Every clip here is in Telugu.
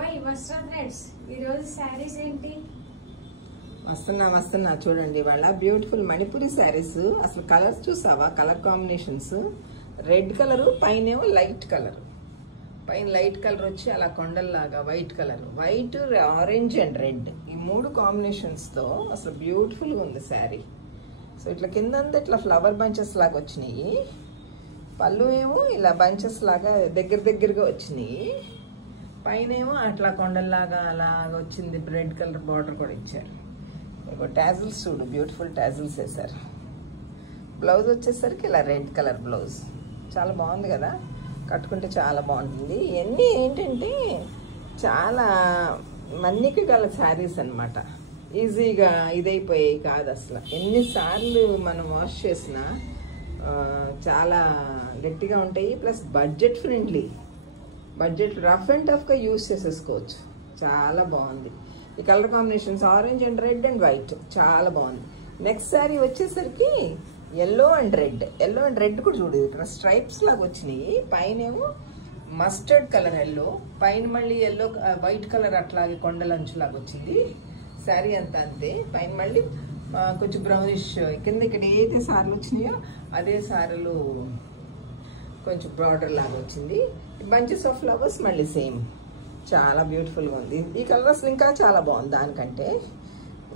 ఓయ్ వస్త్ర థ్రెడ్స్ ఈరోజు శారీస్ ఏంటి? వస్తున్నా చూడండి. వాళ్ళ బ్యూటిఫుల్ మణిపురి శారీస్. అసలు కలర్స్ చూసావా? కలర్ కాంబినేషన్స్ రెడ్ కలర్, పైనేమో లైట్ కలర్. పైన లైట్ కలర్ వచ్చి అలా కొండల్లాగా white colour, white orange and red, ఈ మూడు కాంబినేషన్స్ తో అసలు బ్యూటిఫుల్ గా ఉంది శారీ. సో ఇట్లా కిందంతా ఇట్లా ఫ్లవర్ బంచెస్ లాగా వచ్చినాయి. పళ్ళు ఏమో ఇలా బంచెస్ లాగా దగ్గరగా వచ్చినాయి. పైన ఏమో అట్లా కొండల్లాగా అలాగ వచ్చింది. రెడ్ కలర్ బార్డర్ కూడా ఇచ్చారు. టాజిల్స్ చూడు, బ్యూటిఫుల్ టాజిల్స్ వేసారు. బ్లౌజ్ వచ్చేసరికి ఇలా రెడ్ కలర్ బ్లౌజ్. చాలా బాగుంది కదా, కట్టుకుంటే చాలా బాగుంటుంది. ఇవన్నీ ఏంటంటే చాలా మన్నిక గల శారీస్ అనమాట. ఈజీగా ఇదైపోయాయి కాదు అసలు. ఎన్నిసార్లు మనం వాష్ చేసినా చాలా గట్టిగా ఉంటాయి. Plus budget friendly, budget rough and టఫ్గా యూజ్ చేసేసుకోవచ్చు. చాలా బాగుంది. ఈ colour combinations orange and red and white చాలా బాగుంది. నెక్స్ట్ శారీ వచ్చేసరికి ఎల్లో అండ్ రెడ్ కూడా చూడు, ఇక్కడ స్ట్రైప్స్ లాగా వచ్చినాయి. పైన ఏమో మస్టర్డ్ కలర్ ఎల్లో, పైన మళ్ళీ ఎల్లో వైట్ కలర్ అట్లాగే కొండలంచు లాగా వచ్చింది. శారీ అంతా అంతే. పైన మళ్ళీ కొంచెం బ్రౌనిష్ కింద ఇక్కడ ఏదైతే సారీలు వచ్చినాయో అదే సారీలు కొంచెం బ్రాడర్ లాగా వచ్చింది. బంచెస్ ఆఫ్ ఫ్లవర్స్ మళ్ళీ సేమ్. చాలా బ్యూటిఫుల్గా ఉంది. ఈ కలర్ అసలు ఇంకా చాలా బాగుంది దానికంటే.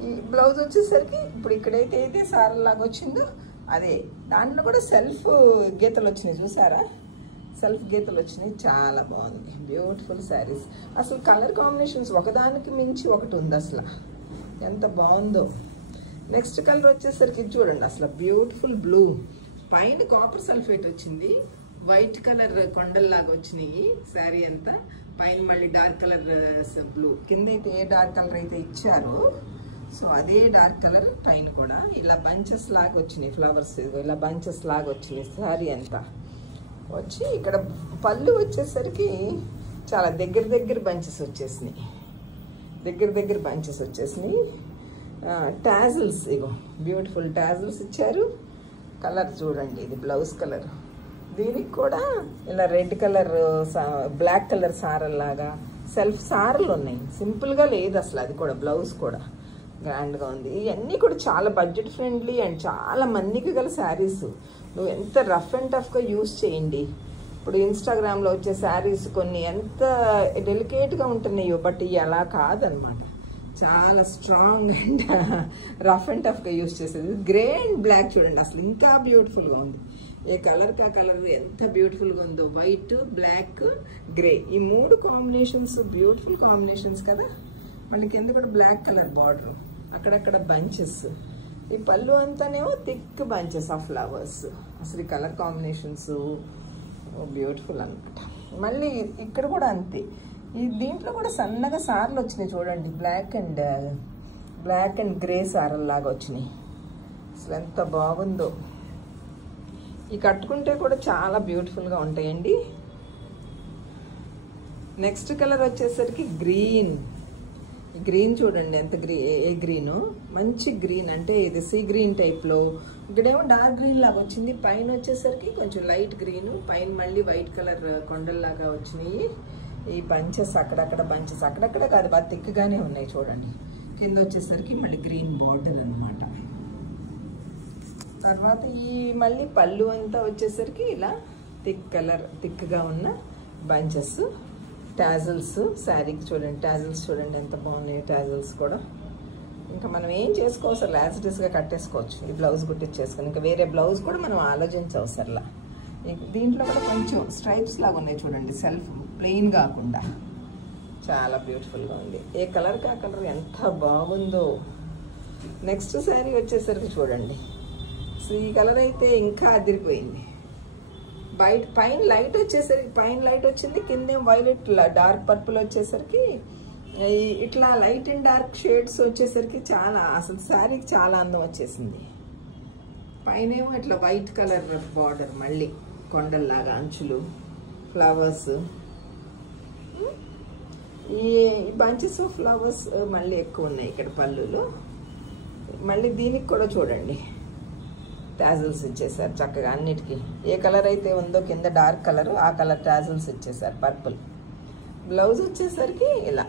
ఈ బ్లౌజ్ వచ్చేసరికి ఇప్పుడు ఇక్కడైతే అయితే సారీ లాగా వచ్చిందో అదే, దాంట్లో కూడా సెల్ఫ్ గీతలు వచ్చినాయి చూసారా? సెల్ఫ్ గీతలు వచ్చినాయి. చాలా బాగుంది. బ్యూటిఫుల్ శారీస్. అసలు కలర్ కాంబినేషన్స్ ఒకదానికి మించి ఒకటి ఉంది. అసలు ఎంత బాగుందో. నెక్స్ట్ కలర్ వచ్చేసరికి చూడండి, అసలు బ్యూటిఫుల్ బ్లూ. పైన కాపర్ సల్ఫేట్ వచ్చింది, వైట్ కలర్ కొండల్లాగా వచ్చినాయి శారీ అంతా. పైన మళ్ళీ డార్క్ కలర్ బ్లూ, కింద అయితే ఏ డార్క్ కలర్ అయితే ఇచ్చారో సో అదే డార్క్ కలర్ పైన కూడా ఇలా బంచెస్ లాగా వచ్చినాయి. ఫ్లవర్స్ ఇలా బంచెస్ లాగా వచ్చినాయి శారీ అంతా వచ్చి. ఇక్కడ పళ్ళు వచ్చేసరికి చాలా దగ్గర బంచెస్ వచ్చేసినాయి. దగ్గర బంచెస్ వచ్చేసినాయి. టాజిల్స్, ఇగో బ్యూటిఫుల్ టాజిల్స్ ఇచ్చారు. కలర్ చూడండి, ఇది బ్లౌజ్ కలర్. దీనికి కూడా ఇలా రెడ్ కలర్ బ్లాక్ కలర్ సారల్లాగా సెల్ఫ్ సారలు ఉన్నాయి. సింపుల్గా లేదు అసలు. అది కూడా బ్లౌజ్ కూడా గ్రాండ్గా ఉంది. ఇవన్నీ కూడా చాలా బడ్జెట్ ఫ్రెండ్లీ అండ్ చాలా మన్నిక గల శారీస్. నువ్వు ఎంత రఫ్ అండ్ టఫ్గా యూజ్ చేయండి. ఇప్పుడు ఇన్స్టాగ్రామ్లో వచ్చే శారీస్ కొన్ని ఎంత డెలికేట్గా ఉంటున్నాయో, బట్ ఇవి అలా కాదనమాట. చాలా స్ట్రాంగ్ అండ్ రఫ్ అండ్ టఫ్గా యూజ్ చేసేది. గ్రే అండ్ బ్లాక్ చూడండి, అసలు ఇంకా బ్యూటిఫుల్గా ఉంది. ఏ కలర్కి ఆ కలర్ ఎంత బ్యూటిఫుల్గా ఉందో. వైట్, బ్లాక్, గ్రే, ఈ మూడు కాంబినేషన్స్ బ్యూటిఫుల్ కాంబినేషన్స్ కదా. మళ్ళీ కింద కూడా బ్లాక్ కలర్ బార్డర్, అక్కడక్కడ బంచెస్. ఈ పళ్ళు అంతానేమో థిక్ బంచెస్ ఆఫ్ ఫ్లవర్స్. అసలు ఈ కలర్ కాంబినేషన్స్ బ్యూటిఫుల్ అనమాట. మళ్ళీ ఇక్కడ కూడా అంతే. ఈ దీంట్లో కూడా సన్నగా సార్లు వచ్చినాయి చూడండి, బ్లాక్ అండ్ గ్రే సారల్లాగా వచ్చినాయి. అసలు ఎంత బాగుందో. ఈ కట్టుకుంటే కూడా చాలా బ్యూటిఫుల్గా ఉంటాయండి. నెక్స్ట్ కలర్ వచ్చేసరికి గ్రీన్. ఈ గ్రీన్ చూడండి ఎంత ఏ గ్రీను, మంచి గ్రీన్. అంటే ఇది సీ గ్రీన్ టైప్లో. ఇక్కడేమో డార్క్ గ్రీన్ లాగా వచ్చింది. పైన వచ్చేసరికి కొంచెం లైట్ గ్రీన్, పైన మళ్ళీ వైట్ కలర్ కొండల్లాగా వచ్చినాయి. ఈ బంచెస్ అక్కడక్కడ బంచెస్ అక్కడక్కడ కాదు, బాగా థిక్గానే ఉన్నాయి చూడండి. కింద వచ్చేసరికి మళ్ళీ గ్రీన్ బార్డర్ అనమాట. తర్వాత ఈ మళ్ళీ పళ్ళు అంతా వచ్చేసరికి ఇలా థిక్గా ఉన్న బంచెస్. టాజిల్స్ శారీకి చూడండి, టాజిల్స్ చూడండి ఎంత బాగున్నాయి. టాజిల్స్ కూడా ఇంకా మనం ఏం చేసుకోవచ్చు, యాజ్ ఇట్ ఈస్గా కట్టేసుకోవచ్చు. ఈ బ్లౌజ్ కుట్టించేసుకొని ఇంకా వేరే బ్లౌజ్ కూడా మనం ఆలోచించవసరలా. దీంట్లో కూడా కొంచెం స్ట్రైప్స్ లాగా ఉన్నాయి చూడండి, సెల్ఫ్ ప్లెయిన్ కాకుండా. చాలా బ్యూటిఫుల్గా ఉంది. ఏ కలర్కి ఆ కలర్ ఎంత బాగుందో. నెక్స్ట్ శారీ వచ్చేసరికి చూడండి, సో ఈ కలర్ అయితే ఇంకా అదిరిపోయింది. పైన లైట్ వచ్చేసరికి పైన లైట్ వచ్చింది, కింద వైలెట్ డార్క్ పర్పుల్ వచ్చేసరికి ఇట్లా లైట్ అండ్ డార్క్ షేడ్స్ వచ్చేసరికి చాలా అసలు శారీకి చాలా అందం వచ్చేసింది. పైన ఏమో ఇట్లా వైట్ కలర్ బార్డర్, మళ్ళీ కొండల్లాగా అంచులు, ఫ్లవర్స్. ఈ బంచెస్ ఆఫ్ ఫ్లవర్స్ మళ్ళీ ఎక్కువ ఉన్నాయి ఇక్కడ పళ్ళులో. మళ్ళీ దీనికి కూడా చూడండి టాజిల్స్ ఇచ్చేసారు చక్కగా అన్నిటికీ. ఏ కలర్ అయితే ఉందో కింద డార్క్ కలర్, ఆ కలర్ టాజిల్స్ ఇచ్చేసారు. పర్పుల్ బ్లౌజ్ వచ్చేసరికి ఇలా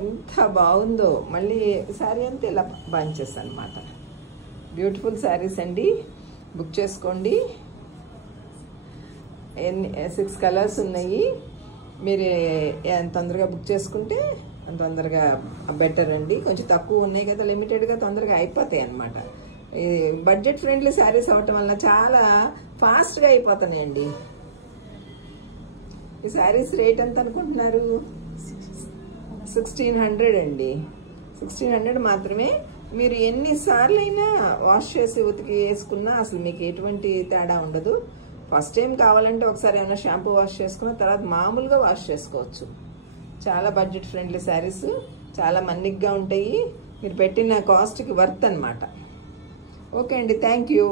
ఎంత బాగుందో. మళ్ళీ శారీ అంతా ఇలా బంచెస్ అన్నమాట. బ్యూటిఫుల్ శారీస్ అండి, బుక్ చేసుకోండి. 6 కలర్స్ ఉన్నాయి. మీరు ఎంత తొందరగా బుక్ చేసుకుంటే అంత తొందరగా బెటర్ అండి. కొంచెం తక్కువ ఉన్నాయి కదా, లిమిటెడ్గా తొందరగా అయిపోతాయి అన్నమాట. బడ్జెట్ ఫ్రెండ్లీ శారీస్ అవ్వటం వల్ల చాలా ఫాస్ట్గా అయిపోతున్నాయండి. ఈ శారీస్ రేట్ ఎంత అనుకుంటున్నారు? 1600 అండి. 1600 మాత్రమే. మీరు ఎన్నిసార్లు అయినా వాష్ చేసి ఉతికి వేసుకున్నా అసలు మీకు ఎటువంటి తేడా ఉండదు. ఫస్ట్ టైం కావాలంటే ఒకసారి ఏమైనా షాంపూ వాష్ చేసుకున్న తర్వాత మామూలుగా వాష్ చేసుకోవచ్చు. చాలా బడ్జెట్ ఫ్రెండ్లీ శారీస్, చాలా మన్నిగ్గా ఉంటాయి. మీరు పెట్టిన కాస్ట్కి వర్త్ అన్నమాట. ఓకే అండి, థ్యాంక్ యూ.